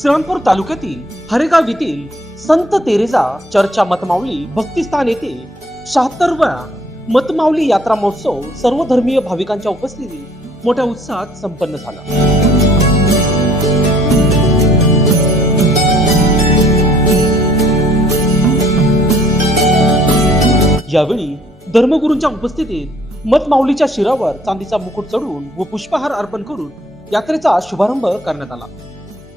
श्रीरामपूर तालुक्यातील हरेगाव येथील संत तेरेजा चर्चा मतमावली भक्तिस्थान येथे शहात्तरव्या मतमावली यात्रा महोत्सव सर्व धर्मीय भाविकांच्या उपस्थितीत मोठ्या उत्साहात संपन्न झाला. यावेळी धर्मगुरूंच्या उपस्थितीत मतमाऊलीच्या शिरावर चांदीचा मुकुट चढून व पुष्पहार अर्पण करून यात्रेचा शुभारंभ करण्यात आला.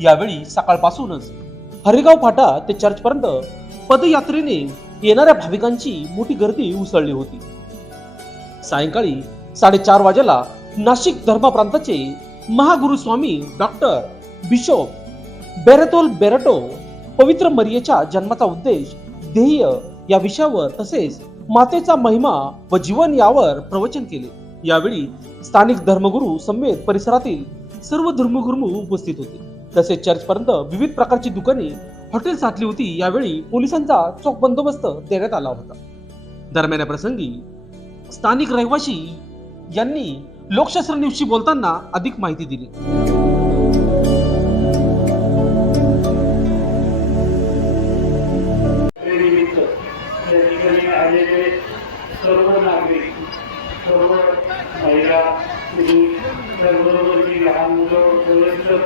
यावेळी सकाळपासूनच हरेगाव फाटा ते चर्चपर्यंत पदयात्रेने येणाऱ्या भाविकांची मोठी गर्दी उसळली होती. सायंकाळी साडेचार वाजेला नाशिक धर्म प्रांताचे महागुरु स्वामी डॉक्टर बिशोप बेरतोल बेरटो पवित्र मरियेच्या जन्माचा उद्देश ध्येय या विषयावर तसेच मातेचा महिमा व जीवन यावर प्रवचन केले. यावेळी स्थानिक धर्मगुरू समेत परिसरातील सर्व धर्मगुरू उपस्थित होते. तसेच चर्चपर्यंत विविध प्रकारची दुकाने हॉटेल साठली होती यावेळी पोलिसांचा चोख बंदोबस्त देण्यात आला होता. दरम्यान या प्रसंगी स्थानिक रहिवासी यांनी लोकशास्त्र न्यूजशी बोलताना अधिक माहिती दिली. सर्व नागरिक सर्व महिला पुरुष त्याचबरोबर जी लहान मुलं वयस्कर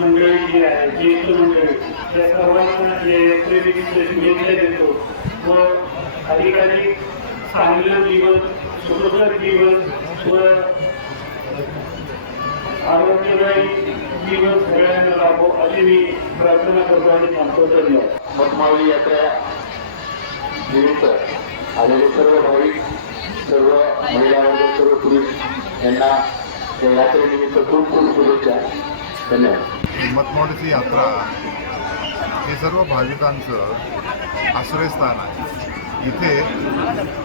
मंडळी जी आहे ज्येष्ठ मंडळी. त्या सर्वांना या शुभेच्छा देतो. व अधिकाधिक चांगलं जीवन सुखकर जीवन व आरोग्यदायी जीवन सगळ्यांना लाभो अशी मी प्रार्थना करतो आणि सांगतो धन्यवाद. मतमावली यात्रा निमित्त आलेले सर्व भाविक सर्व महिला वर्ग सर्व पुरुष यांना या यात्रेनिमित्त खूप खूप शुभेच्छा. धन्यवाद. मतमोडीची यात्रा हे सर्व भाविकांचं आश्रयस्थान आहे. इथे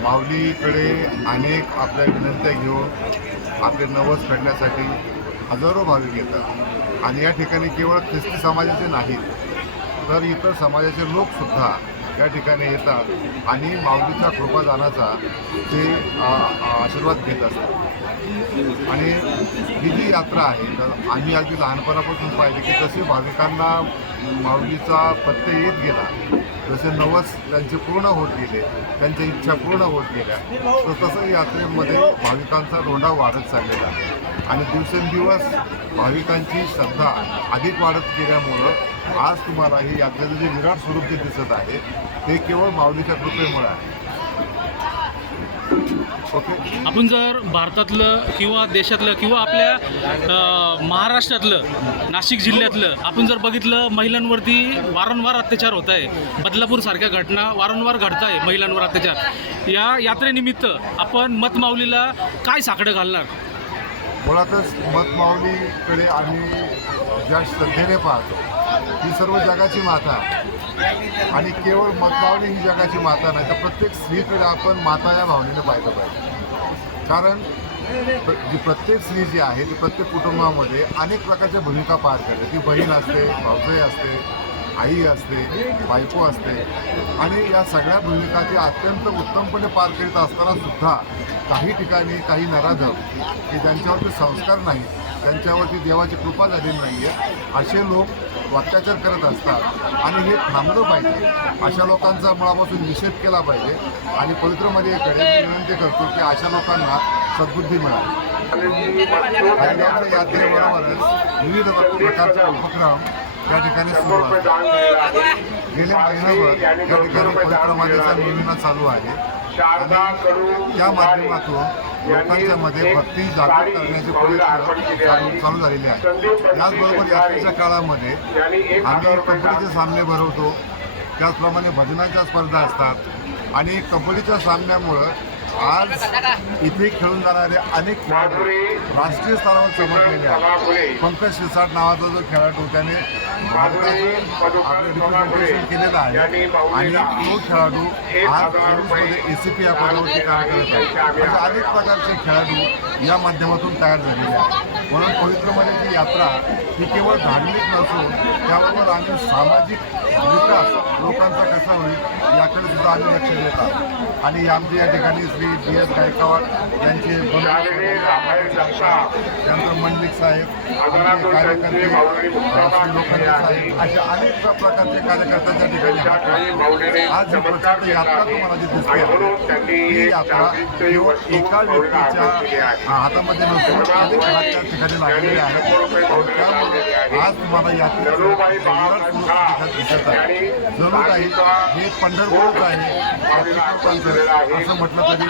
माऊलीकडे अनेक आपल्या विनंत्या घेऊन आपले नवस फेडण्यासाठी हजारो भाविक येतात. आणि या ठिकाणी केवळ ख्रिस्ती समाजाचे नाहीत तर इतर समाजाचे लोकसुद्धा या ठिकाणी येतात आणि माऊलीच्या कृपादानाचा ते आशीर्वाद घेत असतात. आणि ही जी यात्रा आहे आम्ही अगदी लहानपणापासून पाहिले की जसे भाविकांना माऊलीचा पत्ते येत गेला जसे नवस त्यांचे पूर्ण होत गेले त्यांच्या इच्छा पूर्ण होत गेल्या तर तसं यात्रेमध्ये भाविकांचा रोंडा वाढत चाललेला आहे. आणि दिवसेंदिवस भाविकांची श्रद्धा अधिक वाढत गेल्यामुळं आज तुम्हाला ही यात्रेचं जे विराट स्वरूप जे दिसत आहे ते केवळ माऊलीच्या कृपेमुळे आहे. ओके? आपण जर भारतातलं किंवा देशातलं किंवा आपल्या महाराष्ट्रातलं नाशिक जिल्ह्यातलं आपण जर बघितलं महिलांवरती वारंवार अत्याचार होत आहे बदलापूरसारख्या घटना वारंवार घडत आहे महिलांवर अत्याचार. या यात्रेनिमित्त आपण मतमाऊलीला काय साकडं घालणार? मुळातच मतमावलीकडे आम्ही ज्या श्रद्धेने पाहतो ही सर्व जगाची माता. आणि केवळ मतमावली ही जगाची माता नाही तर प्रत्येक स्त्रीकडे आपण माता या भावनेने पाहिलं पाहिजे. कारण प्र- जी प्रत्येक स्त्री जी आहे ती प्रत्येक कुटुंबामध्ये अनेक प्रकारच्या भूमिका पार करते. ती बहीण असते भावजय असते आई असते बायको असते आणि या सगळ्या भूमिका ती अत्यंत उत्तमपणे पार करीत असताना सुद्धा काही ठिकाणी काही नराधम की ज्यांच्यावरती संस्कार नाही त्यांच्यावरती देवाची कृपा झालेली नाही आहे असे लोक अत्याचार करत असतात. आणि हे थांबलं पाहिजे. अशा लोकांचा मुळापासून निषेध केला पाहिजे. आणि पवित्रमध्ये मर्यादेकडे विनंती करतो की अशा लोकांना सद्बुद्धी मिळावी. यात्रेबरोबरच विविध प्रकारचे उपक्रम या ठिकाणी सुरू आहेत गेले महिनाभर या ठिकाणी पवित्र मातेचा निविना चालू आहे. आणि त्या माध्यमातून लोकांच्या मध्ये भक्ती जागृत करण्याचे प्रयत्न चालू चालू झालेले आहेत त्याचबरोबर यात्रेच्या काळामध्ये आम्ही कबड्डीचे सामने भरवतो. त्याचप्रमाणे भजनाच्या स्पर्धा असतात. आणि कबड्डीच्या सामन्यामुळं आज इथे खेळून जाणारे अनेक खेळाडू राष्ट्रीय स्तरावर चमकलेले पंकज शिरसाट नावाचा जो खेळाडू त्याने रिप्रेझेंटेशन केलेलं आहे. आणि तो खेळाडू आज पोलीसमध्ये ए सी पी या पदावरती कार्य करत आहे. अशा अनेक प्रकारचे खेळाडू या माध्यमातून तयार झालेले आहेत. म्हणून पवित्रमध्ये जी यात्रा ही केवळ धार्मिक नसून त्याबरोबर आम्ही सामाजिक विकास लोकांचा कसा होईल याकडे सुद्धा आम्ही लक्ष देतात आणि आमच्या या ठिकाणी श्री डी एस गायकवाड यांचे त्यानंतर मंडलिक साहेब आमचे कार्यकर्ते लोखंडे साहेब अशा अनेक प्रकारचे कार्यकर्ते त्या ठिकाणी. आज ही प्रचंड यात्रा तुम्हाला जी दिसते ही यात्रा केवळ एका व्यक्तीच्या हातामध्ये नसून ठिकाणी लागलेले आहेत. त्यामुळे आज तुम्हाला यात्रेचं दिसत आहे. हे पंढरपूरच आहे. असं म्हटलं तरी.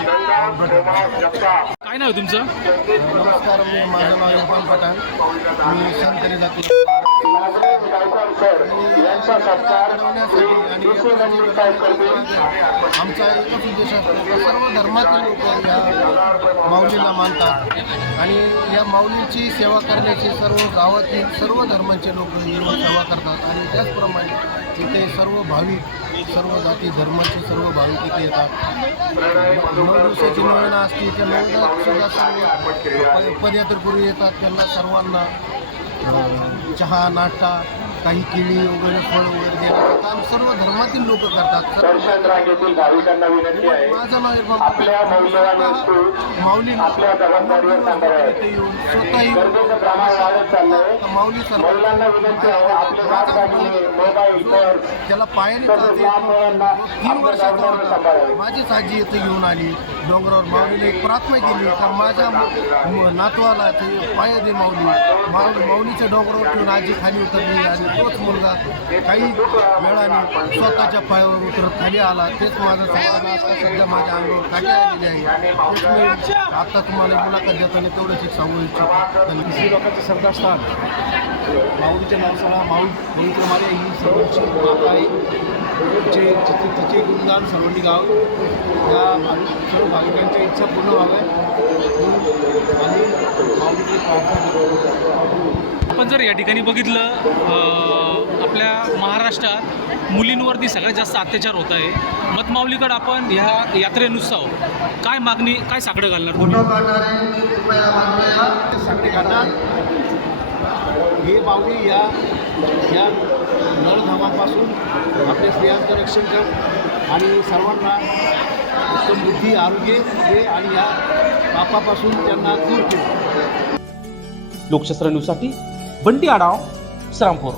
काय नाव तुमचं? नमस्कार मी माझं नाव इरफान पठाण. मी संतरी जातो. यांचा सत्कार आमचा एकच उद्देश आहे. सर्व धर्मातील लोक या माऊलीला मानतात. आणि या माऊलीची सेवा करण्याची सर्व गावातील सर्व धर्मांचे लोक सेवा करतात. आणि त्याचप्रमाणे इथे सर्व भाविक सर्व जाती धर्माचे सर्व भाविक इथे येतात. नऊ दिवसाची नोवेना असते. त्या नोवेनात सुद्धा सर्व पदयात्रेपूर्वी येतात. त्यांना सर्वांना चहा नाश्ता काही केळी वगैरे फळ वगैरे देण्याचं काम सर्व धर्मातील लोक करतात. सर्व दर्शन रांगेतील भाविकांना विनंती आहे. माझं नाव इरफान आपल्या मौल्यवान वस्तू माऊली आपल्या जबाबदारीवर सांगणार आहे. इथे येऊन स्वतःही गरजेचं प्रमाण वाढत चाललंय. माऊली सर्व महिलांना विनंती आहे. आपले हात दागिने मोबाईल पर्स त्याला पायाने तीन वर्षाचा होता. माझीच आजी इथे घेऊन आली. डोंगरावर माऊलीने एक प्रार्थना केली. का माझ्या नातवाला ते पाय दे माऊली. माऊली माऊलीच्या डोंगरावर ठेवून आजी खाली उतरली आणि तोच मुलगा काही वेळाने स्वतःच्या पायावर उतरत खाली आला. तेच माझं सध्या माझ्या अंगावर काठी आलेली आहे. तेच मी आता तुम्हाला मुलाखत देताना तेवढंच एक सांगू इच्छितो. लोकांचं श्रद्धास्थान माऊलीच्या नरसाळा माऊल पवित्र मार्या ही सर्वांची माता आहे. तिचे तिचे तिचे गुणगान सर्वांनी गाव. या भाविक सर्व भाविकांच्या इच्छा पूर्ण व्हाव्या आणि आपण जर या ठिकाणी बघितलं आपल्या महाराष्ट्रात मुलींवरती सगळ्यात जास्त अत्याचार होत आहे. मतमावलीकडं आपण ह्या यात्रेनुसार काय मागणी काय साकडं घालणार? सांगते काढणार हे माऊली या या नळधामापासून आपल्या स्त्रियांचं रक्षण कर. आणि सर्वांना उत्तम बुद्धी आरोग्य दे आणि या पापापासून त्यांना दूर ठेव. लोकशास्त्र न्यूजसाठी बंटी आडाव श्रामपूर